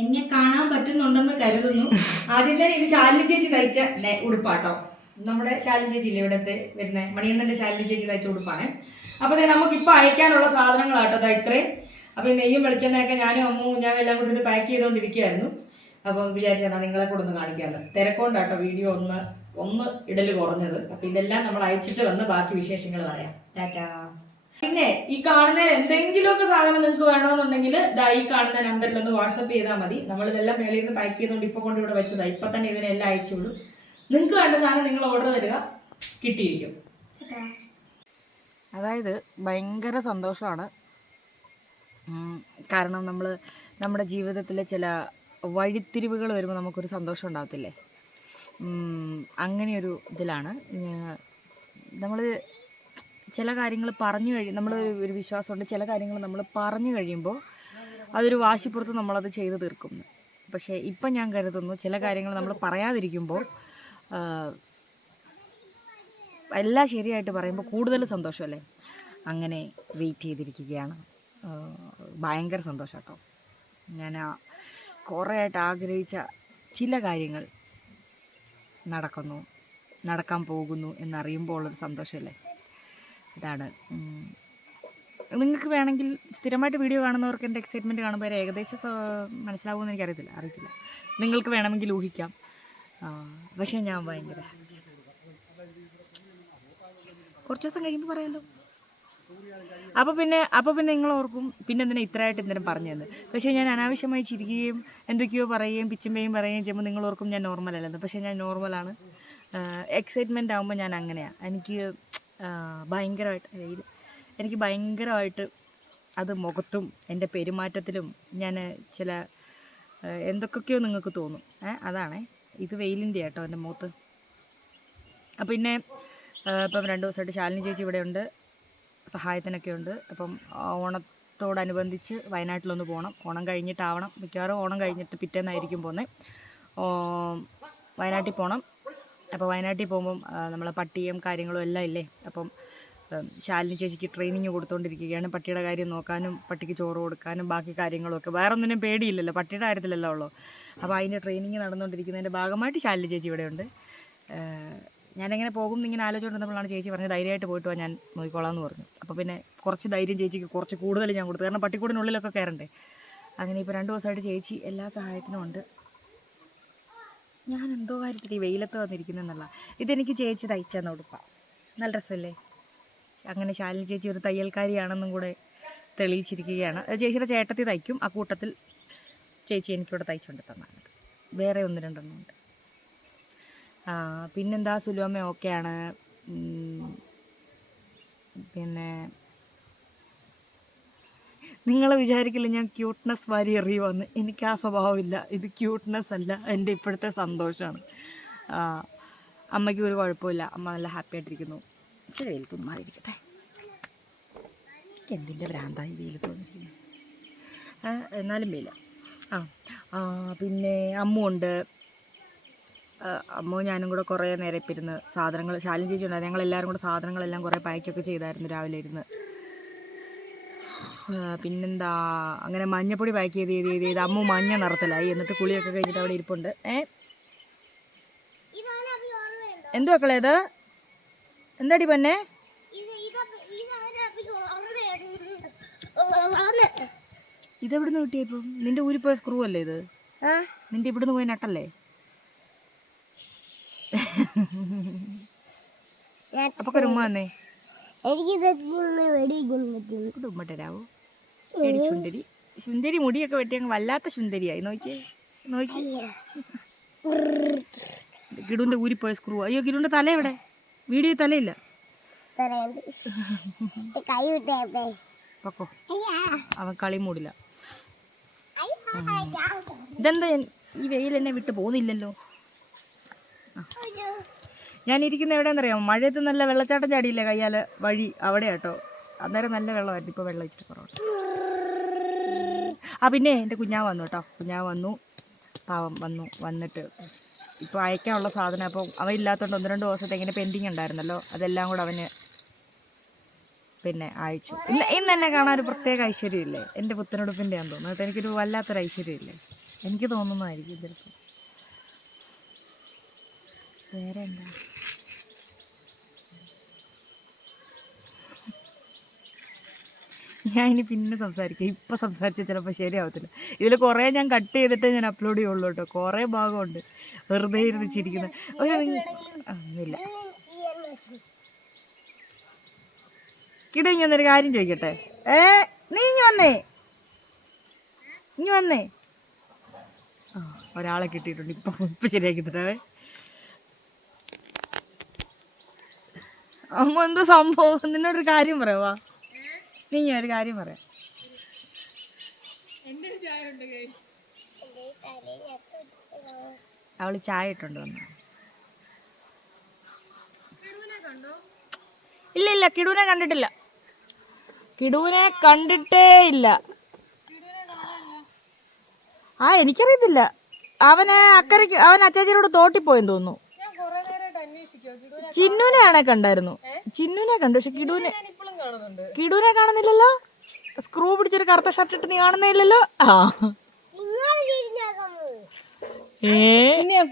എന്നെ കാണാൻ പറ്റുന്നുണ്ടെന്ന് കരുതുന്നു. ആദ്യം തന്നെ ഇത് ശാലിനി ചേച്ചി തയ്ച്ച ഉടുപ്പാട്ടോ. നമ്മുടെ ശാലിനി ചേച്ചി ഇല്ലേ ഇവിടത്തെ വരുന്ന മണിയണ്ണന്റെ ശാലിനി ചേച്ചി തയ്ച്ച ഉടുപ്പാണ്. അപ്പോൾ നമുക്കിപ്പോൾ അയക്കാനുള്ള സാധനങ്ങളാട്ടോ ഇത്രയും. അപ്പോൾ നെയ്യും വെളിച്ചെണ്ണയൊക്കെ ഞാനും അമ്മും ഞാൻ എല്ലാം കൂടി ഇത് പാക്ക് ചെയ്തുകൊണ്ടിരിക്കുകയായിരുന്നു. അപ്പം വിചാരിച്ചാൽ നിങ്ങളെ കൂടെ ഒന്ന് കാണിക്കാമെന്ന്. തിരക്കൊണ്ടാട്ടോ വീഡിയോ ഒന്ന് ഇടൽ കുറഞ്ഞത്. അപ്പോൾ ഇതെല്ലാം നമ്മൾ അയച്ചിട്ട് വന്ന് ബാക്കി വിശേഷങ്ങൾ പറയാം. ടാറ്റാ. പിന്നെ ഈ കാണുന്നതിൽ എന്തെങ്കിലുമൊക്കെ സാധനം നിങ്ങൾക്ക് വേണമെന്നുണ്ടെങ്കിൽ ഈ കാണുന്ന നമ്പറിൽ ഒന്ന് വാട്സപ്പ് ചെയ്താൽ മതി. നമ്മളിതെല്ലാം മേളിൽ നിന്ന് പാക്ക് ചെയ്തുകൊണ്ട് ഇപ്പോൾ കൊണ്ട് ഇവിടെ വെച്ചതാണ്. ഇപ്പം തന്നെ ഇതിനെല്ലാം അയച്ചുള്ളൂ. നിങ്ങൾക്ക് വേണ്ട സാധനം നിങ്ങൾ ഓർഡർ തരിക, കിട്ടിയിരിക്കും. അതായത് ഭയങ്കര സന്തോഷമാണ്. കാരണം നമ്മുടെ ജീവിതത്തിലെ ചില വഴിത്തിരിവുകൾ വരുമ്പോൾ നമുക്കൊരു സന്തോഷം ഉണ്ടാകത്തില്ലേ? അങ്ങനെയൊരു ഇതിലാണ് നമ്മൾ ചില കാര്യങ്ങൾ പറഞ്ഞു നമ്മൾ ഒരു വിശ്വാസമുണ്ട്, ചില കാര്യങ്ങൾ നമ്മൾ പറഞ്ഞു കഴിയുമ്പോൾ അതൊരു വാശിപ്പുറത്ത് നമ്മളത് ചെയ്ത് തീർക്കും. പക്ഷേ ഇപ്പം ഞാൻ കരുതുന്നു ചില കാര്യങ്ങൾ നമ്മൾ പറയാതിരിക്കുമ്പോൾ എല്ലാം ശരിയായിട്ട് പറയുമ്പോൾ കൂടുതൽ സന്തോഷമല്ലേ? അങ്ങനെ വെയിറ്റ് ചെയ്തിരിക്കുകയാണ്. ഭയങ്കര സന്തോഷം കേട്ടോ. ഞാൻ കുറേ ആയിട്ട് ആഗ്രഹിച്ച ചില കാര്യങ്ങൾ നടക്കാൻ പോകുന്നു എന്നറിയുമ്പോൾ ഉള്ളൊരു സന്തോഷമല്ലേ? ഇതാണ്. നിങ്ങൾക്ക് വേണമെങ്കിൽ സ്ഥിരമായിട്ട് വീഡിയോ കാണുന്നവർക്ക് എൻ്റെ എക്സൈറ്റ്മെൻറ്റ് കാണുമ്പോൾ ഏകദേശം മനസ്സിലാവുമെന്ന് എനിക്കറിയത്തില്ല. നിങ്ങൾക്ക് വേണമെങ്കിൽ ഊഹിക്കാം. പക്ഷേ ഞാൻ ഭയങ്കര കുറച്ച് ദിവസം കഴിയുമ്പോൾ പറയാമല്ലോ. അപ്പോൾ പിന്നെ നിങ്ങൾ ഓർക്കും പിന്നെ എന്തിനാ ഇത്രയായിട്ട് എന്തിനും പറഞ്ഞു തന്നത്. പക്ഷേ ഞാൻ അനാവശ്യമായി ചിരിക്കുകയും എന്തൊക്കെയോ പറയുകയും പിച്ചുമ്പയും പറയുകയും ചെയ്യുമ്പോൾ നിങ്ങൾ ഓർക്കും ഞാൻ നോർമലല്ലെന്ന്. പക്ഷേ ഞാൻ നോർമലാണ്. എക്സൈറ്റ്മെൻ്റ് ആകുമ്പോൾ ഞാൻ അങ്ങനെയാണ്. എനിക്ക് ഭയങ്കരമായിട്ട് അത് മുഖത്തും എൻ്റെ പെരുമാറ്റത്തിലും ഞാൻ ചില എന്തൊക്കെയോ നിങ്ങൾക്ക് തോന്നും. അതാണേ. ഇത് വെയിലിൻ്റെ കേട്ടോ എൻ്റെ മുഖത്ത്. പിന്നെ ഇപ്പം 2 ദിവസമായിട്ട് ശാലിനി ചേച്ചി ഇവിടെ ഉണ്ട്, സഹായത്തിനൊക്കെ ഉണ്ട്. അപ്പം ഓണത്തോടനുബന്ധിച്ച് വയനാട്ടിലൊന്ന് പോകണം. ഓണം കഴിഞ്ഞിട്ടാവണം, മിക്കവാറും ഓണം കഴിഞ്ഞിട്ട് പിറ്റേന്നായിരിക്കും പോകുന്നത്. വയനാട്ടിൽ പോകണം. അപ്പോൾ വയനാട്ടിൽ പോകുമ്പം നമ്മളെ പട്ടിയും കാര്യങ്ങളും എല്ലാം ഇല്ലേ. അപ്പം ശാലിനി ചേച്ചിക്ക് ട്രെയിനിങ് കൊടുത്തുകൊണ്ടിരിക്കുകയാണ്. പട്ടിയുടെ കാര്യം നോക്കാനും പട്ടിക്ക് ചോറ് കൊടുക്കാനും ബാക്കി കാര്യങ്ങളൊക്കെ. വേറെ ഒന്നിനും പേടിയില്ലല്ലോ, പട്ടിയുടെ കാര്യത്തിലല്ലോ ഉള്ളൂ. അപ്പോൾ അതിൻ്റെ ട്രെയിനിങ് നടന്നുകൊണ്ടിരിക്കുന്നതിൻ്റെ ഭാഗമായിട്ട് ശാലിനി ചേച്ചി ഇവിടെയുണ്ട്. ഞാനെങ്ങനെ പോകും എന്നിങ്ങനെ ആലോചിച്ചുകൊണ്ടിരുന്നപ്പോഴാണ് ചേച്ചി പറഞ്ഞത് ധൈര്യമായിട്ട് പോയിട്ട് ഞാൻ നോക്കിക്കോളാം എന്ന് പറഞ്ഞു. അപ്പോൾ പിന്നെ കുറച്ച് ധൈര്യം ചേച്ചിക്ക് കുറച്ച് കൂടുതൽ ഞാൻ കൊടുത്തു. കാരണം പട്ടിക്കൂടിനുള്ളിലൊക്കെ കയറണ്ടേ. അങ്ങനെ ഇപ്പോൾ 2 ദിവസമായിട്ട് ചേച്ചി എല്ലാ സഹായത്തിനും ഉണ്ട്. ഞാൻ എന്തോ കാര്യത്തിൽ ഈ വെയിലത്ത് വന്നിരിക്കുന്നതെന്നല്ല, ഇതെനിക്ക് ചേച്ചി തയ്ച്ചെന്ന് ഉടുപ്പാണ്. നല്ല രസമല്ലേ? അങ്ങനെ ശാലിനി ചേച്ചി ഒരു തയ്യൽക്കാരിയാണെന്നും കൂടെ തെളിയിച്ചിരിക്കുകയാണ്. ചേച്ചിയുടെ ചേട്ടത്തി തയ്ക്കും, ആ കൂട്ടത്തിൽ ചേച്ചി എനിക്കിവിടെ തയ്ച്ചുകൊണ്ട് തന്നാണ്. വേറെ 1-2 എണ്ണം ഉണ്ട്. പിന്നെന്താ, സുലോമ ഓക്കെയാണ്. പിന്നെ നിങ്ങൾ വിചാരിക്കില്ല ഞാൻ ക്യൂട്ട്നെസ് വാരി എറിയുമെന്ന്. എനിക്ക് ആ സ്വഭാവമില്ല. ഇത് ക്യൂട്ട്നെസ് അല്ല, എൻ്റെ ഇപ്പോഴത്തെ സന്തോഷമാണ്. അമ്മയ്ക്ക് ഒരു കുഴപ്പമില്ല, അമ്മ നല്ല ഹാപ്പി ആയിട്ടിരിക്കുന്നു. ഇച്ചിരി വെയിൽ തുമ്മാതിരിക്കട്ടെ. എനിക്ക് എന്തിൻ്റെ ഭ്രാന്തായി വെയിൽ തോന്നിയിരിക്കുന്നു. എന്നാലും വെയില. പിന്നെ അമ്മുണ്ട്. അമ്മ ഞാനും കൂടെ കുറേ നേരം ഇപ്പം ഇരുന്ന് സാധനങ്ങൾ, ശാലിനി ചേച്ചി ഉണ്ടായിരുന്നു, ഞങ്ങളെല്ലാവരും കൂടെ സാധനങ്ങളെല്ലാം കുറേ പാക്കൊക്കെ ചെയ്തായിരുന്നു രാവിലെ ഇരുന്ന്. പിന്നെന്താ, അങ്ങനെ മഞ്ഞപ്പൊടി പാക്ക് ചെയ്ത് അമ്മ മഞ്ഞ നിറത്തിലായി. എന്നിട്ട് കുളിയൊക്കെ കഴിഞ്ഞിട്ട് അവിടെ ഇരിപ്പുണ്ട്. എന്തു മക്കളേത്? എന്താടി പൊന്നെ? ഇതെവിടുന്ന് കിട്ടിയപ്പം? നിന്റെ ഊരി പോയ സ്ക്രൂ അല്ലേ ഇത്? നിന്റെ ഇവിടുന്ന് പോയി നട്ടല്ലേ? അപ്പൊ ഉമ്മ വന്നേ, ഉമ്മട്ടരാവോ? എടി സുന്ദരി മുടിയൊക്കെ വെട്ടി അങ്ങ് വല്ലാത്ത സുന്ദരിയായി. നോക്കി ഗിഡുവിന്റെ ഊരിപ്പോയ സ്ക്രൂ. അയ്യോ, ഗിഡുവിന്റെ തല എവിടെ? വീഡിയോ തലയില്ല. പൊക്കോ, അവൻ കളി മൂടില്ല. ഇതെന്താ ഈ വെയിൽ എന്നെ വിട്ട് പോകുന്നില്ലല്ലോ. ഞാനിരിക്കുന്ന എവിടെയാണെന്നറിയാമോ? മഴയത്ത് നല്ല വെള്ളച്ചാട്ടം ചാടിയില്ലേ കയ്യാല് വഴി, അവിടെ കേട്ടോ. അന്നേരം നല്ല വെള്ളമായിരുന്നു. ഇപ്പോൾ വെള്ളം ഇച്ചിരി കുറവുണ്ട്. പിന്നെ എൻ്റെ കുഞ്ഞാവ് വന്നു കേട്ടോ. കുഞ്ഞാവ് വന്നു, പാവം വന്നിട്ട് ഇപ്പോൾ അയക്കാനുള്ള സാധനം. അപ്പോൾ അവൻ ഇല്ലാത്തതുകൊണ്ട് 1-2 ദിവസത്തെ ഇങ്ങനെ പെൻഡിങ് ഉണ്ടായിരുന്നല്ലോ, അതെല്ലാം കൂടെ അവന് പിന്നെ അയച്ചു. ഇന്ന് എന്നെ കാണാൻ ഒരു പ്രത്യേക ഐശ്വര്യമില്ലേ? എൻ്റെ പുത്തനുടുപ്പിൻ്റെ ആണെന്ന് തോന്നുന്നു. എനിക്കൊരു വല്ലാത്തൊരു ഐശ്വര്യമില്ലേ? എനിക്ക് തോന്നുന്നതായിരിക്കും ചിലപ്പോൾ. വേറെ എന്താ? ഞാൻ ഇനി പിന്നെ സംസാരിക്കാം. ഇപ്പം സംസാരിച്ചാൽ ചിലപ്പോൾ ശരിയാവത്തില്ല. ഇതിൽ കുറേ ഞാൻ കട്ട് ചെയ്തിട്ടേ ഞാൻ അപ്ലോഡ് ചെയ്യുള്ളൂ കേട്ടോ. കുറേ ഭാഗമുണ്ട് വെറുതെ ഇരുന്ന് ചിരിക്കുന്നത്. ഒന്നുമില്ല. കിടു ഇനി ഒന്നൊരു കാര്യം ചോദിക്കട്ടെ. നീ ഇനി വന്നേ, ഇനി വന്നേ. ആ, ഒരാളെ കിട്ടിയിട്ടുണ്ട്. ഇപ്പം ശരിയാക്കി തരാവേ. അമ്മ എന്തോ സംഭവം? നിന്നോടൊരു കാര്യം പറയാവാ. നീ ഒരു കാര്യം പറയാം. അവള് ചായ ഇട്ടുണ്ട് വന്ന. ഇല്ല ഇല്ല, കിടുവിനെ കണ്ടിട്ടില്ല. കിടുവിനെ കണ്ടിട്ടേ ഇല്ല. ആ, എനിക്കറിയത്തില്ല. അവന് അക്കരയ്ക്ക്, അവൻ അച്ചാച്ചിയോട് തോട്ടിപ്പോയെന്ന് തോന്നുന്നു. ചിന്നുനെ ആണെ കണ്ടായിരുന്നു. ചിന്നുനെ കണ്ടു. പക്ഷെ കിടുവിനെ കാണുന്നില്ലല്ലോ. സ്ക്രൂ പിടിച്ചൊരു കറുത്ത ഷർട്ട് ഇട്ട് നീ കാണുന്നില്ലല്ലോ. ആ,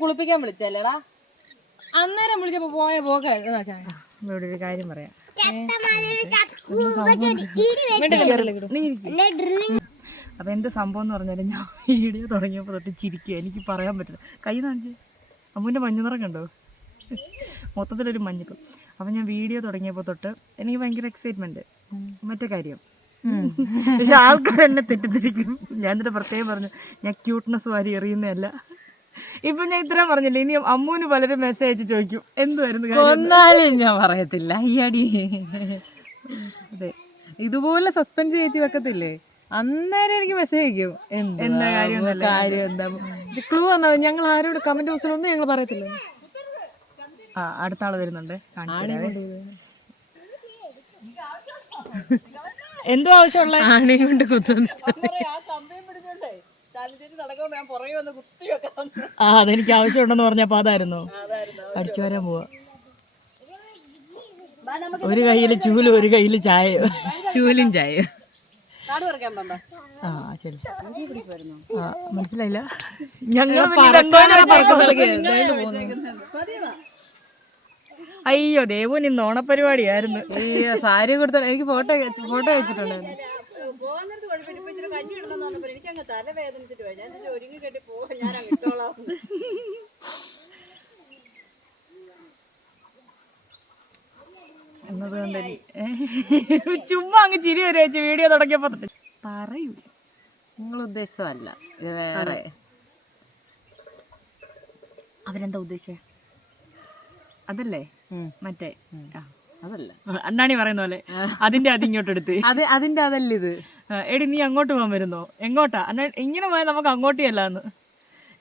കുളിപ്പിക്കാൻ വിളിച്ചല്ലേടാ, അന്നേരം വിളിച്ചപ്പോ പോയ പോക. ഇവിടെ ഒരു കാര്യം പറയാം. അപ്പൊ എന്ത് സംഭവം എന്ന് പറഞ്ഞാല്, ഞാൻ വീഡിയോ തുടങ്ങിയപ്പോ തൊട്ട് ചിരിക്കുക. എനിക്ക് പറയാൻ പറ്റില്ല. കൈ കാണിച്ച് അമ്മുവിന്റെ മഞ്ഞനിറം കണ്ടോ? മൊത്തത്തിലൊരു മഞ്ഞിപ്പം. അപ്പം ഞാൻ വീഡിയോ തുടങ്ങിയപ്പോൾ തൊട്ട് എനിക്ക് ഭയങ്കര എക്സൈറ്റ്മെൻറ്റ്. മറ്റേ കാര്യം പക്ഷെ ആൾക്കാർ എന്നെ തെറ്റിദ്ധരിക്കും. ഞാൻ എന്നിട്ട് പ്രത്യേകം പറഞ്ഞു, ഞാൻ ക്യൂട്ട്നെസ് വാരി എറിയുന്നതല്ല. ഇപ്പം ഞാൻ ഇത്രയും പറഞ്ഞില്ല. ഇനി അമ്മൂന് പലരും മെസ്സേജ് അയച്ച് ചോദിക്കും എന്തുവായിരുന്നു കാര്യം. ഞാൻ പറയത്തില്ല. അയ്യടി, അതെ, ഇതുപോലെ സസ്പെൻസ് ചേച്ചി വെക്കത്തില്ലേ, അന്നേരം എനിക്ക് മെസ്സേജ് അയക്കും. എന്താ കാര്യം, എന്താ ക്ലൂ വന്നാ ഞങ്ങൾ ആരോട് കമന്റ് ബോക്സിലൊന്നും ഞങ്ങൾ പറയത്തില്ല. ആ, അടുത്ത ആള് വരുന്നുണ്ട്. എന്തോ ആവശ്യമുള്ള ആണി കൊണ്ട് കുത്തുന്നു. ആ, അതെനിക്ക് ആവശ്യമുണ്ടെന്ന് പറഞ്ഞപ്പോ അതായിരുന്നു. അടിച്ചു വരാൻ പോവാ. ഒരു കയ്യില് ചൂലും ഒരു കയ്യില് ചായയോ. ചൂലും ചായയോ. ആ, ശരി. ആ, മനസ്സിലായില്ല. ഞങ്ങൾ അയ്യോ, ദേവു ഇന്ന് ഓണപരിപാടിയായിരുന്നു. സാരി കൊടുത്ത എനിക്ക് ഫോട്ടോ വെച്ചിട്ടുണ്ടായിരുന്നു. എന്നതുകൊണ്ട് ചുമ്മാ അങ്ങ് ചിരി വരെ വെച്ച് വീഡിയോ തുടങ്ങിയപ്പോ പറയൂ. നിങ്ങൾ ഉദ്ദേശിച്ചതല്ല ഇത്, വേറെ. അവരെന്താ ഉദ്ദേശിച്ചേ? അതല്ലേ മറ്റേ അതല്ല, അണ്ണാണി പറയുന്ന പോലെ അതിന്റെ അതിങ്ങോട്ട് എടുത്ത് അതിന്റെ അതല്ല ഇത്. എടി നീ അങ്ങോട്ട് പോകാൻ വരുന്നോ? എങ്ങോട്ടാ? അണ്ണ ഇങ്ങനെ പോയാൽ നമുക്ക് അങ്ങോട്ടേ അല്ലാന്ന്.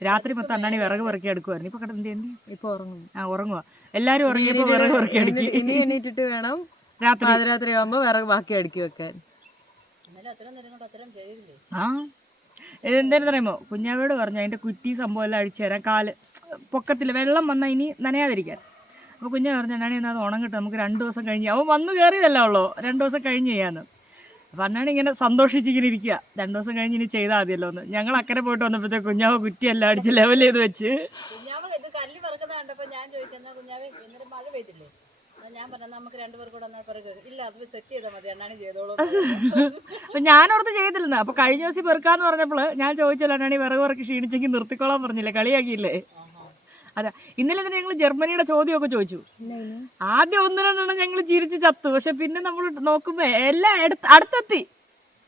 രാത്രി മൊത്തം അണ്ണാണി വിറക് പെറുക്കി എടുക്കുവായിരുന്നു. ഇപ്പൊ കിടന്ന് എന്ത് ഇപ്പൊ ഉറങ്ങും. ആ, ഉറങ്ങുക. എല്ലാരും ഉറങ്ങിയപ്പോ വിറക് പെറുക്കി അടുക്കി. ഇനി എണീറ്റിട്ട് വേണം രാത്രി ആവുമ്പോ വിറക് ബാക്കി അടുക്കി വെക്കാൻ. ആ, ഇതെന്തായാലും അറിയുമോ, കുഞ്ഞാവോട് പറഞ്ഞു അതിന്റെ കുറ്റി സംഭവം എല്ലാം അഴിച്ചു തരാം. കാല് പൊക്കത്തില് വെള്ളം വന്നാൽ ഇനി നനയാതിരിക്കാൻ. അപ്പോൾ കുഞ്ഞാ പറഞ്ഞു, അണ്ണാണി എന്നാൽ അത് ഉണങ്ങട്ടെ, നമുക്ക് 2 ദിവസം കഴിഞ്ഞ്. അവൻ വന്ന് കയറിയതല്ല ഉള്ളൂ, 2 ദിവസം കഴിഞ്ഞ് ചെയ്യാന്ന്. അപ്പം അണ്ണാണി ഇങ്ങനെ സന്തോഷിച്ചിങ്ങനെ ഇരിക്കുക. 2 ദിവസം കഴിഞ്ഞ് ഇനി ചെയ്താൽ മതിയല്ലോ എന്ന്. ഞങ്ങൾ അക്കരെ പോയിട്ട് വന്നപ്പോഴത്തേക്ക് കുഞ്ഞാവ് കുറ്റിയെല്ലാം അടിച്ച് ലെവൽ ചെയ്ത് വെച്ച്. കല്ല് പറക്കുന്ന കണ്ടപ്പോൾ ഞാൻ ചോദിച്ചെന്നാൽ കുഞ്ഞാവ് ഇന്നലെ മഴ പെയ്തില്ലേ, ഞാൻ പറഞ്ഞു നമുക്ക് 2 പേർ കൂടെ ഇല്ല, അത് സെറ്റ് ചെയ്താൽ മതി, അണ്ണാണി ചെയ്തോളൂ. അപ്പം ഞാനോടത്ത് ചെയ്തില്ലെന്ന്. അപ്പോൾ കഴിഞ്ഞ ദിവസം പെറുക്കാന്ന് പറഞ്ഞപ്പോൾ ഞാൻ ചോദിച്ചല്ലോ, അണ്ണാണി വിറക് പെറുക്കി ക്ഷീണിച്ചെങ്കിൽ നിർത്തിക്കോളാൻ പറഞ്ഞില്ലേ, കളിയാക്കിയില്ലേ. അതെ, ഇന്നലെ തന്നെ ഞങ്ങൾ ജർമ്മനിയുടെ ചോദ്യമൊക്കെ ചോദിച്ചു. ആദ്യം 1-2 ഞങ്ങൾ ചിരിച്ച് ചത്തു. പക്ഷെ പിന്നെ നമ്മൾ നോക്കുമ്പോ എല്ലാം അടുത്തെത്തി.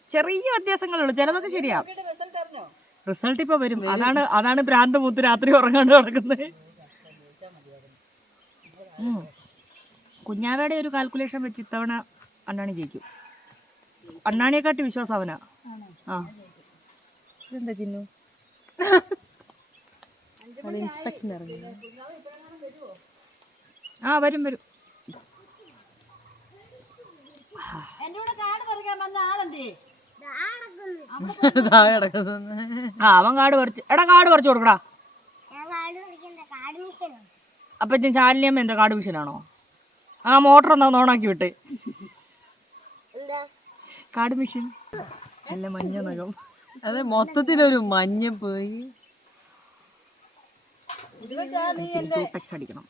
ചെറിയ വ്യത്യാസങ്ങളുള്ളൂ, ചിലതൊക്കെ ശരിയാ. റിസൾട്ട് ഇപ്പൊ വരും. അതാണ് ഭ്രാന്ത് മൂത്ത് രാത്രി ഉറങ്ങാണ്ട് നടക്കുന്നത്. കുഞ്ഞാവയുടെ ഒരു കാൽക്കുലേഷൻ വെച്ച് ഇത്തവണ അണ്ണാണി ജയിക്കും. അണ്ണാണിയെക്കാട്ടി വിശ്വാസം അവനാ. ആ, ഇതെന്താ ചിന്നു? ഇൻസ്പെക്ഷൻ ഇറങ്ങി. ആ, വരും. അവൻ കാട് പറിച്ച്. കാട് പറിച്ചു കൊടുക്കടാ. അപ്പൊ ചാലിനിയമ്മ എന്താ കാട് മിഷനാണോ? ആ, മോട്ടർ എന്നാ ഓണാക്കി വിട്ട്. കാട് മിഷൻ അല്ല, മഞ്ഞ നഖം. അത് മൊത്തത്തിലൊരു മഞ്ഞപ്പ്. ഇത് വെച്ചാ നീ എന്റെ ക്യൂടെക്സ് അടിക്കണം.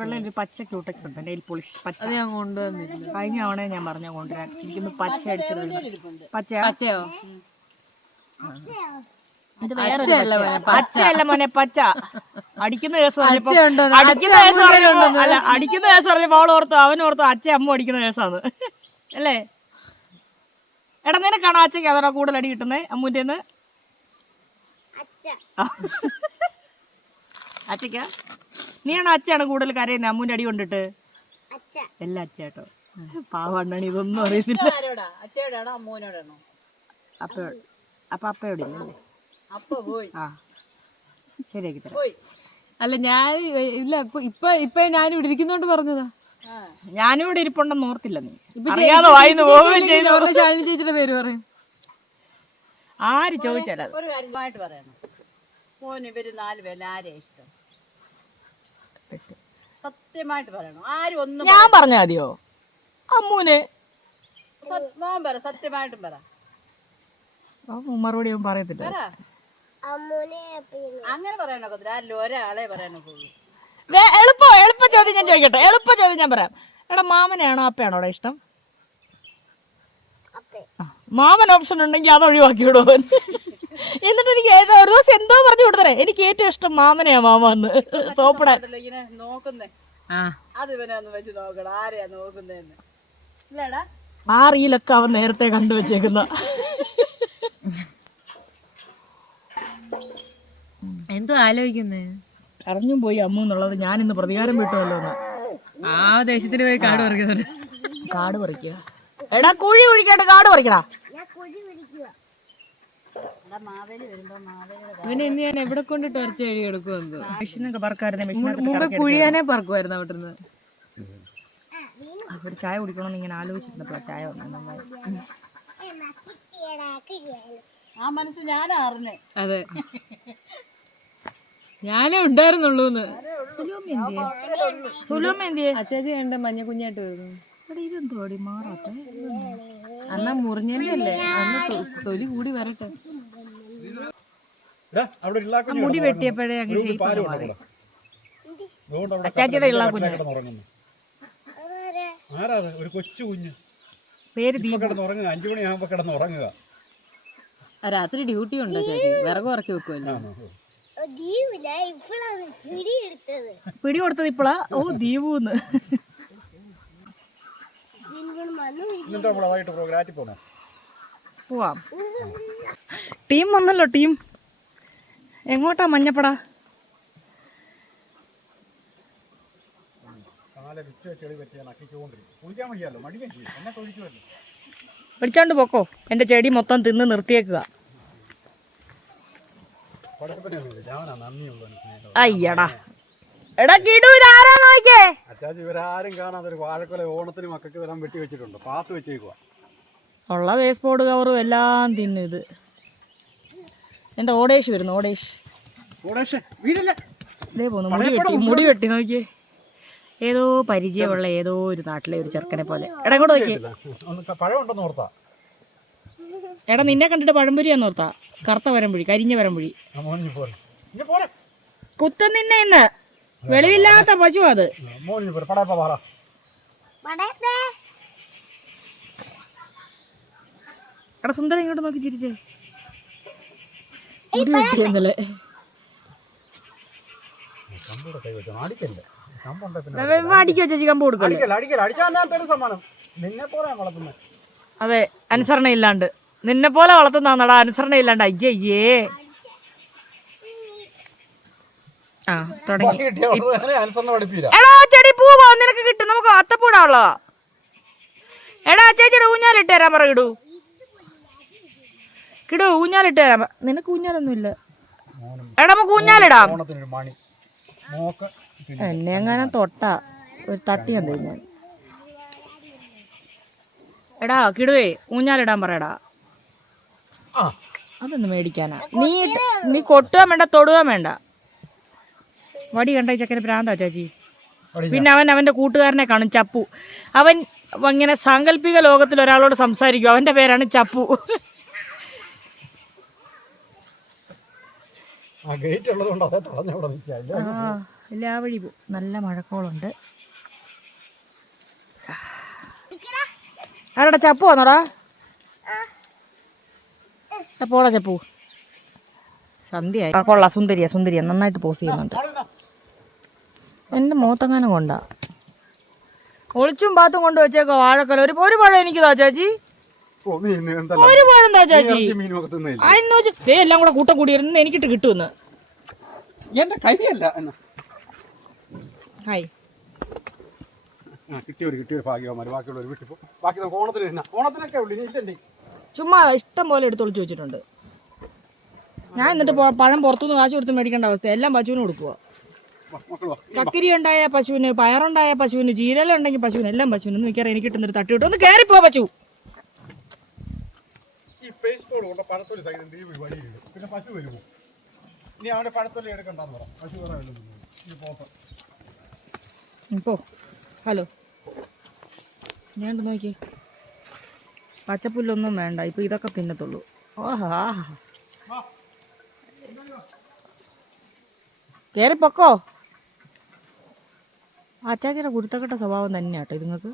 വെള്ളം ഒരു പച്ച ക്യൂടെക്സ് ഉണ്ട് നെയിൽ പോളിഷ് പച്ച. അത് ഞാൻ കൊണ്ടുവന്നില്ല. കഴിഞ്ഞ തവണ ഞാൻ പറഞ്ഞ കൊണ്ടുവരാൻ. എനിക്കൊന്ന് പച്ച അടിച്ചത്. പച്ചയോ? പച്ചയോ? പച്ചയല്ല മോനെ, പച്ച. അടിക്കുന്ന കേസ് പറഞ്ഞപ്പോ അവളോർത്തു അവനോർത്തു അച്ഛ അമ്മ അടിക്കുന്ന കേസാണ് അല്ലേ? എടാ നിനക്കാണോ അച്ഛക്ക് അതോ കൂടുതൽ അടി കിട്ടുന്നേ അമ്മൂന്റെ? അച്ഛക്ക നീയാണോ അച്ഛയാണ് കൂടുതൽ കരയുന്നത് അമ്മൂന്റെ അടി കൊണ്ടിട്ട്? എല്ലാ അച്ഛ കേട്ടോ, പാവാണ്ടാണ്, ഇതൊന്നും അറിയുന്നില്ല. ആരോടാ? അച്ഛയോടാണോ അമ്മൂനോടാണോ? അപ്പയോടില്ലേ? അപ്പൊ പോയി. ആ ശരിയാക്കി തരാം. പോയി. അല്ല ഞാൻ ഇല്ല, ഇപ്പൊ ഞാൻ ഇവിടെ ഇരിക്കുന്നോണ്ട് പറഞ്ഞതാ. ഞാനും ഇവിടെ ഇരിപ്പുണ്ടെന്ന് ഓർത്തില്ല നീ. ശാലിനി ചേച്ചിയുടെ പേര് പറയും. ആര് ചോദിച്ചാലും ഒരു കാര്യമായിട്ട് പറയണം, മോന് ഇവര് 4 പേര് ആരെയാ ഇഷ്ടം? സത്യമായിട്ട് പറയണം. ആരും ഒന്നും ഞാൻ പറഞ്ഞാ മതിയോ? അമ്മൂന് മോൻ പറ, സത്യമായിട്ടും പറ. മറുപടി അവൻ പറയത്തില്ല. അങ്ങനെ പറയാനൊക്കത്തില്ല, ആരിലും ഒരാളെ പറയാനൊക്കുള്ളൂ. എളുപ്പ ചോദ്യം ഞാൻ ചോദിക്കട്ടെ, എളുപ്പ ചോദ്യം ഞാൻ പറയാം. എടാ മാമനെയാണോ അപ്പയാണോ ഇവിടെ ഇഷ്ടം? മാമൻ ഓപ്ഷൻ ഉണ്ടെങ്കിൽ അത് ഒഴിവാക്കി വിടുവോ? എന്നിട്ട് എനിക്ക് ഒരു ദിവസം എന്തോ പറഞ്ഞു കൊടുത്തേ, എനിക്ക് ഏറ്റവും ഇഷ്ടം മാമനെയാ മാമന്ന് സോപ്പിടാൻ. ഇങ്ങനെ നോക്കുന്നേ, അത് ഇവനെ ഒന്ന് വെച്ച് നോക്കണം, ആരെയാ നോക്കുന്നേന്ന്. ഇല്ലടാ, ആ റീലൊക്കെ അവൻ നേരത്തെ കണ്ടുവച്ചേക്കുന്ന. എന്തോ ആലോചിക്കുന്നേ? അറിഞ്ഞും പോയി അമ്മ എന്നുള്ളത്. ഞാൻ ഇന്ന് പ്രതികാരം വിട്ടുമല്ലോ. ആ ദേശത്തിന് പോയി കാട് പറിക്കുന്നുണ്ട്. കാട് പറിക്കുക? എടാ കുഴി കുഴിക്കാണ്ട് കാട് പറിക്കടാ. ഇവനെ ഇന്ന് ഞാൻ എവിടെ കൊണ്ടിട്ട് ഒരച്ച എഴുതി എടുക്കുമെന്തോ. മെഷീനൊക്കെ പറക്കാരുന്നേ. മുമ്പ് കുഴിയാനെ പറക്കുമായിരുന്നു അവിടുന്ന്. അവിടെ ചായ കുടിക്കണമെന്ന് ഇങ്ങനെ ആലോചിച്ചിരുന്നപ്പോഴാ ചായ വന്നത്. ആ മനസ്സ് ഞാനാ അറിഞ്ഞേ. അതെ, ഞാനേ ഉണ്ടായിരുന്നുള്ളൂന്ന്. അച്ചാച്ചി കണ്ട മഞ്ഞ കുഞ്ഞായിട്ട് വരുന്നു. ഇതെന്തോ അടി മാറാത്ത? അന്നാ മുറിഞ്ഞല്ലേ, അന്ന് തൊലി കൂടി വരട്ടെ. മുടി വെട്ടിയപ്പോഴേ അങ്ങ് അച്ചാച്ചിയുടെ ഇള്ള കുഞ്ഞ്. ഒരു കൊച്ചു കുഞ്ഞ് പേര് കിടന്നുറങ്ങുക. 5 മണിയാകുമ്പോ കിടന്നുറങ്ങുക. രാത്രി ഡ്യൂട്ടി ഉണ്ടോ ചേച്ചി? വിറക് ഉറക്കി വെക്കുമല്ലോ. പിടി കൊടുത്തത് ഇപ്പളാ? ഓ ദീപൂന്ന്. പോവാം. ടീം വന്നല്ലോ. ടീം എങ്ങോട്ടാ? മഞ്ഞപ്പടാ. വിളിച്ചോണ്ട് പോക്കോ, എന്റെ ചെടി മൊത്തം തിന്ന് നിർത്തിയേക്കുക. അയ്യടാ, എടാ കിടു, ഇതാരാ നോക്കിയേ? അച്ചാച്ചി ഇവരാരും കാണാതെ ഒരു വാഴക്കൊല ഓണത്തിന് മക്കൾക്ക് തരാൻ വെട്ടി വെച്ചിട്ടുണ്ട്, പാത്ത് വെച്ചേക്കുക. ഉള്ള വേസ്റ്റ് ബോർഡ് കവറും എല്ലാം തിന്നു. ഇത് എന്റെ ഓടേഷ് വരുന്നു. ഓടേഷ് ഇതേ പോന്നു. മുടി വെട്ടി നോക്കിയേ. ഏതോ പരിചയമുള്ള ഏതോ ഒരു നാട്ടിലെ ഒരു ചെറുക്കനെ പോലെ. എടാ ഇങ്ങോട്ട് നോക്കിയേ. പഴമുണ്ടെന്ന് ഓർത്താ. എടാ നിന്നെ കണ്ടിട്ട് പഴംപൊരിയാന്ന് ഓർത്താ. കറുത്ത വരമ്പുഴി, കരിഞ്ഞ വരമ്പുഴി. കുത്തം നിന്നെ ഇന്ന് വെളിവില്ലാത്ത പശു അത്. എടാ സുന്ദരം ഇങ്ങോട്ട് നോക്കി ചിരിച്ചേ. മുടി വെട്ടിയെന്നല്ലേ? അടിക്കോ ചേച്ചി? കമ്പ് കൊടുക്കല്ലേ? അതെ, അനുസരണ ഇല്ലാണ്ട്. നിന്നെ പോലെ വളർത്തുന്നതാണടാ അനുസരണ ഇല്ലാണ്ട്. അയ്യേ. ആ തുടങ്ങി. എടാ ചെടി പൂവാ നിനക്ക് കിട്ടും. നമുക്ക് അത്തപ്പൂടാണല്ലോ. എടാ ചേച്ചിയുടെ ഊഞ്ഞാലിട്ട് തരാൻ പറ. കിടു കിടു ഊഞ്ഞാലിട്ട് തരാൻ. നിനക്ക് ഊഞ്ഞാലൊന്നും ഇല്ല. എടാ നമുക്ക് ഊഞ്ഞാലിടാം. എന്നെ എങ്ങനെ തൊട്ടാ ഒരു തട്ടിയാൻ ഞാൻ. എടാ കിടുവേ ഊഞ്ഞാലിടാൻ പറയടാ. അതൊന്ന് മേടിക്കാനാ. നീ കൊട്ടുക വേണ്ട, തൊടുക വേണ്ട. വടി കണ്ട ചക്കന് പ്രാന്താ ചേച്ചി. പിന്നെ അവൻ്റെ കൂട്ടുകാരനെ കാണും, ചപ്പു. അവൻ ഇങ്ങനെ സാങ്കല്പിക ലോകത്തിൽ ഒരാളോട് സംസാരിക്കും. അവൻ്റെ പേരാണ് ചപ്പു. ആ ഗേറ്റ് ഉള്ളതുകൊണ്ട് അതേ തടഞ്ഞവിടെ നിൽക്കാം. ഇല്ല ആ വഴി പോവും. നല്ല മഴക്കോളുണ്ട്. ആരടാ ചപ്പു വന്നോടാ? പോടാ ചപ്പു. സന്ധ്യയായി. കൊള്ളാം, സുന്ദരിയാ സുന്ദരിയാ, നന്നായിട്ട് പോസ് ചെയ്യുന്നുണ്ട്. എൻ്റെ മോത്തങ്ങാനും കൊണ്ടാ ഒളിച്ചും പാത്തും കൊണ്ട് വെച്ചേക്കോ വാഴക്കൊല. ഒരു പഴം എനിക്ക് താ ചേച്ചി, ഒരു പഴം താ ചേച്ചി. അതിന് വെച്ച് എല്ലാം കൂടെ കൂട്ടം കൂടിയിരുന്ന് എനിക്കിട്ട് കിട്ടുമെന്ന്. എന്റെ കൈയല്ല ഹായ് കിട്ടിയൊരു ഭാഗ്യമാര്. ബാക്കിയുള്ളവർ വീട്ടിൽ പോകും. ബാക്കി നമുക്ക് ഓണത്തിന് തിന്നാം. ഓണത്തിനൊക്കെ ഉള്ളു. ഇനി ഇല്ലേ ചുമ്മാ ഇഷ്ടം പോലെ എടുത്തൊളിച്ച് വെച്ചിട്ടുണ്ട്. ഞാൻ എന്നിട്ട് പഴം പുറത്തുനിന്ന് കാശ് കൊടുത്ത് മേടിക്കേണ്ട അവസ്ഥ. എല്ലാം പശുവിന് കൊടുക്കുക. കക്കിരി ഉണ്ടായ പശുവിന്, പയറുണ്ടായ പശുവിന്, ജീരല ഉണ്ടെങ്കിൽ പശുവിന്, എല്ലാം പശുവിന്. ഒന്ന് മിക്കവാറും എനിക്ക് കിട്ടുന്നൊരു തട്ടി കിട്ടും. ഒന്ന് കയറിപ്പോ പശു. ഈ പേസ്പോഡ് കൊണ്ട് പഴത്തൊലി സഹിതം വഴിയില്ല. പിന്നെ പശു വരുമോ? ഇനി അവന്റെ പഴത്തൊലി എടുക്കണ്ടെന്ന് പറ. പശു പറയാൻ പോ. ഹലോ, ഞാൻ നോക്കി. പച്ചപ്പുല്ലൊന്നും വേണ്ട, ഇപ്പൊ ഇതൊക്കെ തിന്നത്തുള്ളൂ. ഓഹാ, കയറി പൊക്കോ. അച്ചാച്ചിയുടെ കുരുത്തക്കെട്ട സ്വഭാവം തന്നെയാട്ടോ ഇതുങ്ങൾക്ക്.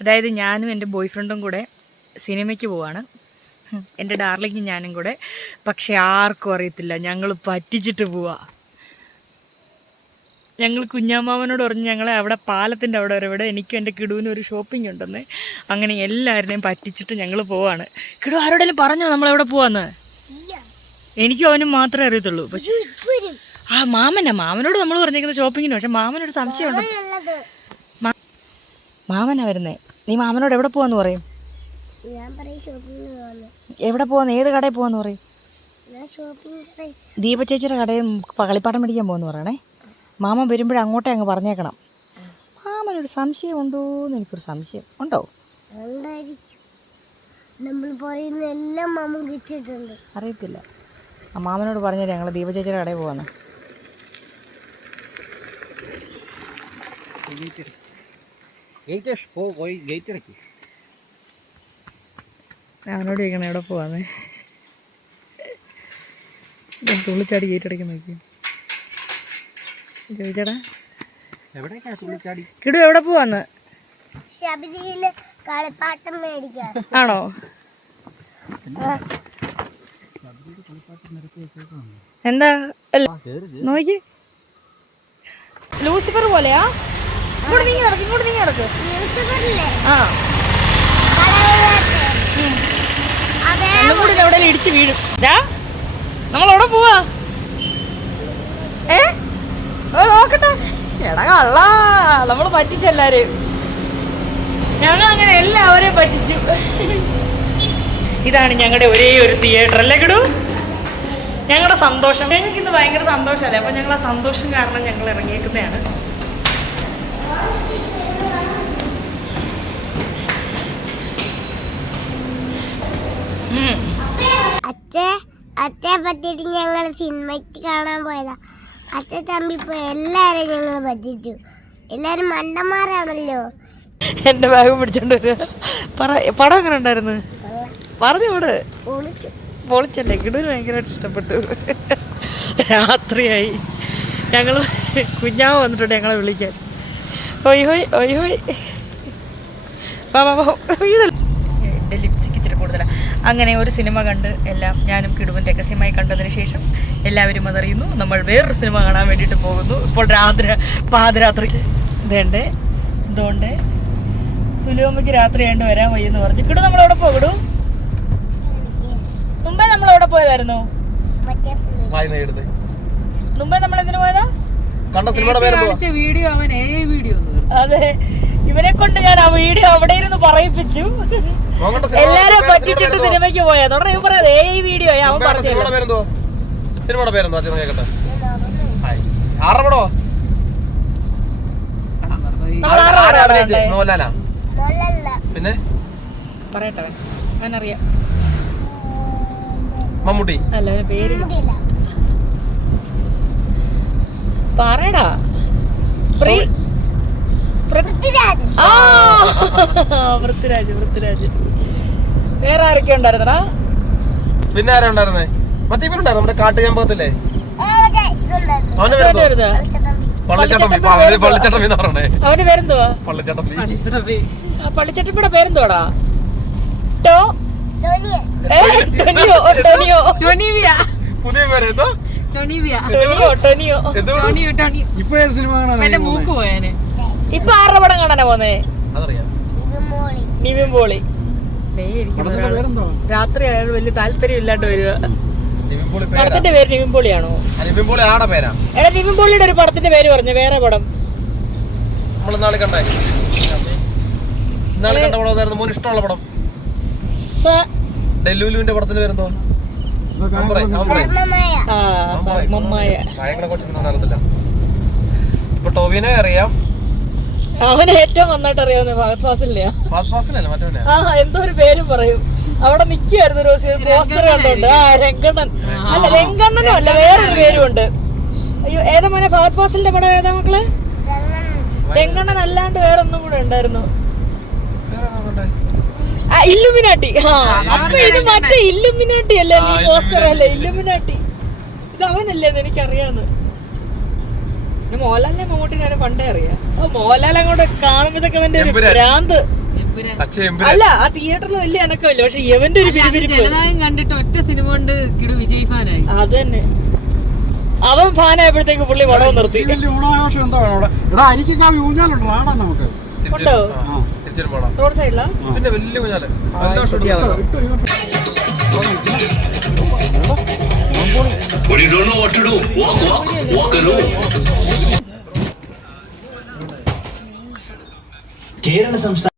അതായത് ഞാനും എൻ്റെ ബോയ് ഫ്രണ്ടും കൂടെ സിനിമയ്ക്ക് പോവാണ്. എൻ്റെ ഡാർലിങ്ങും ഞാനും കൂടെ. പക്ഷെ ആർക്കും അറിയത്തില്ല, ഞങ്ങൾ പറ്റിച്ചിട്ട് പോവാ. ഞങ്ങൾ കുഞ്ഞാമാവനോട് പറഞ്ഞ് ഞങ്ങളെ അവിടെ പാലത്തിൻ്റെ അവിടെ വരെ എനിക്കും എൻ്റെ കിടുവിനും ഒരു ഷോപ്പിംഗ് ഉണ്ടെന്ന്. അങ്ങനെ എല്ലാവരുടെയും പറ്റിച്ചിട്ട് ഞങ്ങൾ പോവാണ്. കിടു ആരോടെങ്കിലും പറഞ്ഞോ നമ്മളെവിടെ പോവാന്ന്? എനിക്കും അവനും മാത്രമേ അറിയത്തുള്ളൂ. പക്ഷേ മാമനോട് നമ്മൾ പറഞ്ഞേക്കുന്ന ഷോപ്പിങ്ങിന്. പക്ഷെ മാമനൊരു സംശയമുണ്ട്. മാമനാ വരുന്നേ. നീ മാമനോട് എവിടെ പോവാന്ന് പറയും? എവിടെ പോവാന്ന്, ഏത് കടയിൽ പോവാന്ന് പറയും? ദീപ ചേച്ചിയുടെ കടയിൽ കളിപ്പാട്ടം മേടിക്കാൻ പോവാന്ന് പറയണേ. മാമൻ വരുമ്പോഴേ അങ്ങോട്ടേ അങ്ങ് പറഞ്ഞേക്കണം. മാമനൊരു സംശയം ഉണ്ടോന്ന് എനിക്കൊരു സംശയം. ഉണ്ടോ? അറിയത്തില്ല. ആ മാമനോട് പറഞ്ഞാലേ ഞങ്ങൾ ദീപ ചേച്ചിയുടെ കടയിൽ പോവാന്ന്. അവനോട് ചോദിക്കണം എവിടെ പോവാന്ന്. തുള്ളിച്ചാടി ഗേറ്റ് അടയ്ക്കാൻ നോക്കി ചോദിച്ചടാ. കിടു എവിടെ പോവാന്ന്? ആണോ? എന്താ നോക്കി ലൂസിഫർ പോലെയാ? ഇങ്ങോട്ട് നീങ്ങി നടക്ക്. ആ കൂടി എവിടെ ഇടിച്ച് വീഴും. നമ്മളെവിടെ പോവാ? നോക്കട്ടെ. എടാ കള്ളാ, നമ്മള് പറ്റിച്ചെല്ലാരെയും. ഞങ്ങൾ അങ്ങനെ എല്ലാവരെയും പറ്റിച്ചു. ഇതാണ് ഞങ്ങളുടെ ഒരേ ഒരു തിയേറ്റർ അല്ലേ കിടു? ഞങ്ങളുടെ സന്തോഷം. ഞങ്ങൾക്ക് ഇന്ന് ഭയങ്കര സന്തോഷമല്ലേ. അപ്പം ഞങ്ങൾ ആ സന്തോഷം കാരണം ഞങ്ങൾ ഇറങ്ങിയേക്കുന്നതാണ്. അച്ഛയെ പറ്റിയിട്ട് ഞങ്ങൾ സിനിമയ്ക്ക് കാണാൻ പോയതാ. അച്ഛൻ തമ്പിപ്പോ എല്ലാരും ഞങ്ങൾ പറ്റിച്ചു. എല്ലാരും മണ്ടന്മാരാണല്ലോ. എന്റെ ബാഗ് പിടിച്ചോണ്ട് വരിക. പടം എങ്ങനെ ഉണ്ടായിരുന്നു? പറഞ്ഞോട്. പൊളിച്ചല്ലേ? കിടൂര് ഭയങ്കരമായിട്ട് ഇഷ്ടപ്പെട്ടു. രാത്രിയായി. ഞങ്ങൾ കുഞ്ഞാവ് വന്നിട്ടുണ്ട് ഞങ്ങളെ വിളിക്കാൻ. ഹോയ് ഹോയ് ഹോയ് ഹോയ്. എൻ്റെ ലിപ്സ്റ്റിക്ക് ഇച്ചിരി കൂടുതലാണ്. അങ്ങനെ ഒരു സിനിമ കണ്ട് എല്ലാം ഞാനും കിടുവും രഹസ്യമായി കണ്ടതിന് ശേഷം എല്ലാവരും അതറിയുന്നു. നമ്മൾ വേറൊരു സിനിമ കാണാൻ വേണ്ടിയിട്ട് പോകുന്നു. ഇപ്പോൾ പാതിരാത്രി. ഇതുകൊണ്ട് സുലുവമ്മയ്ക്ക് രാത്രി ആയതുകൊണ്ട് വരാൻ വയ്യെന്ന് പറഞ്ഞു. കിടു നമ്മളെവിടെ പോകടൂ? മുമ്പേ നമ്മളെവിടെ പോയതായിരുന്നു? മുമ്പേ നമ്മൾ എന്തിനു പോയതാ? അതെ, ഇവനെ കൊണ്ട് ഞാൻ ആ വീഡിയോ അവിടെ ഇരുന്ന് പറയിപ്പിച്ചു. എല്ലാരും പറ്റിച്ചിട്ട് സിനിമയ്ക്ക് പോയാ. തുടർന്ന് ഇവൻ പറയാതെ ഈ വീഡിയോ അവൻ പറഞ്ഞു. സിനിമയുടെ പേരെന്തോ അച്ഛൻ കേക്കട്ടെ. പിന്നെ പറയട്ടെ, ഞാനറിയാം. മമ്മൂട്ടി അല്ല, പേരില്ല. പറയടാ. പൃഥ്വിരാജ്. വേറെ ആരൊക്കെ ഉണ്ടായിരുന്നടാ? പിന്നെ ആരാ ഉണ്ടായിരുന്നേ? മറ്റേ ഇവരുണ്ടായിരുന്നു നമ്മുടെ കാട്ടുചമ്പകത്തില്ലേ? ഇതുണ്ടായിരുന്നു. അവന്റെ പേരെന്തോ? പള്ളിച്ചട്ടമ്പി. പള്ളിച്ചട്ടമ്പി എന്ന് പറയണേ. അവന്റെ പേരെന്തുവാ? പള്ളിച്ചട്ടമ്പി. പള്ളിച്ചട്ടപ്പിയുടെ പേരെന്തോടാ? ടോ ധോനിയെ. ടൊനിയോ ടൊനിയോ പുതിയ പേരെന്തോ? ടൊനിയോ ടൊനിയോ. ഇപ്പൊ ഏത് സിനിമ കാണാനാ എന്റെ മൂക്ക് പോയാന്. ഇപ്പൊ ആരുടെ പടം കാണാനാ പോന്നേ? അതറിയാം. മോളി. നിവിൻ പോളി. പടത്തിന്റെ പേരെന്തോ? രാത്രി അയാൾ വലിയ താല്പര്യം ഇല്ലാണ്ട് വരിക. നിവിൻ പോളി പേരാ. പടത്തിന്റെ പേര് നിവിൻ പോളിയാണോ? നിവിൻ പോളി ആടെ പേരാ. എടാ നിവിൻ പോളിയുടെ ഒരു പടത്തിന്റെ പേര് പറഞ്ഞു, വേറെ പടം. നമ്മൾ ഇന്നാളെ കണ്ടേ. ഇന്നാളെ കണ്ട പടം ഏതായിരുന്നു? മോന് ഇഷ്ടമുള്ള പടം? ഡെല്ലുലുവിന്റെ പടത്തിന്റെ പേരെന്തോ? ധർമ്മമായ. മമ്മായ. ഭയങ്കര കൊച്ചിനൊന്നും അറിയത്തില്ല. ഇപ്പൊ ടോവിനെ അറിയാം. അവന് ഏറ്റവും നന്നായിട്ട് അറിയാവുന്ന ഫഹദ് ഫാസിലിനെയാ. ഫാസ്റ്റ് ഫാസ്റ്റിനല്ലേ മറ്റവനെ? എന്തോ ഒരു പേരും പറയും. അവിടെ നിക്കുവായിരുന്നു റോസി, പോസ്റ്റർ കണ്ടോണ്ട്. രംഗണ്ണൻ. അല്ല രംഗണ്ണനും അല്ല, വേറൊരു പേരും ഉണ്ട്. അയ്യോ ഏതാ മോനെ ഫഹദ് ഫാസിലിന്റെ പടം ഏതാ മക്കളെ? രംഗണ്ണൻ അല്ലാണ്ട് വേറൊന്നും കൂടെ ഉണ്ടായിരുന്നു. ഇല്ലുമിനാട്ടി. അപ്പൊ ഇത് മറ്റേ ഇല്ലുമിനാട്ടി അല്ലേ? നീ പോസ്റ്റർ അല്ലേ ഇല്ലുമിനാട്ടി? ഇത് അവനല്ലേന്ന് എനിക്കറിയാന്ന്. മോഹൻലാലിനെ മമ്മൂട്ടിനെ പണ്ടേ അറിയാം. മോഹൻലാൽ അങ്ങോട്ട് കാണുമ്പോഴൊക്കെ അവന്റെ ഒരു ഭ്രാന്ത്. അല്ല ആ തിയേറ്ററിൽ വലിയ അനക്കമില്ല, പക്ഷെ ഇവന്റെ ഒരു ജനനായകം കണ്ടിട്ട് ഒറ്റ സിനിമ കൊണ്ട് കിടു വിജയ് ഫാനായി. അത് തന്നെ. അവൻ ഫാനായപ്പോഴത്തേക്ക് പുള്ളി പടവും നിർത്തി. ഓണാഘോഷം എന്താ വേണം അവിടെ? എടാ അരിക്കാവി ഊഞ്ഞാലുണ്ട്, ആടാ നമുക്ക്. ഉണ്ടോ റോഡ് സൈഡിലാ? പിന്നെ വലിയ കുഞ്ഞാല് When you don't know what to do, walk alone. Kerala സംസ്ഥാന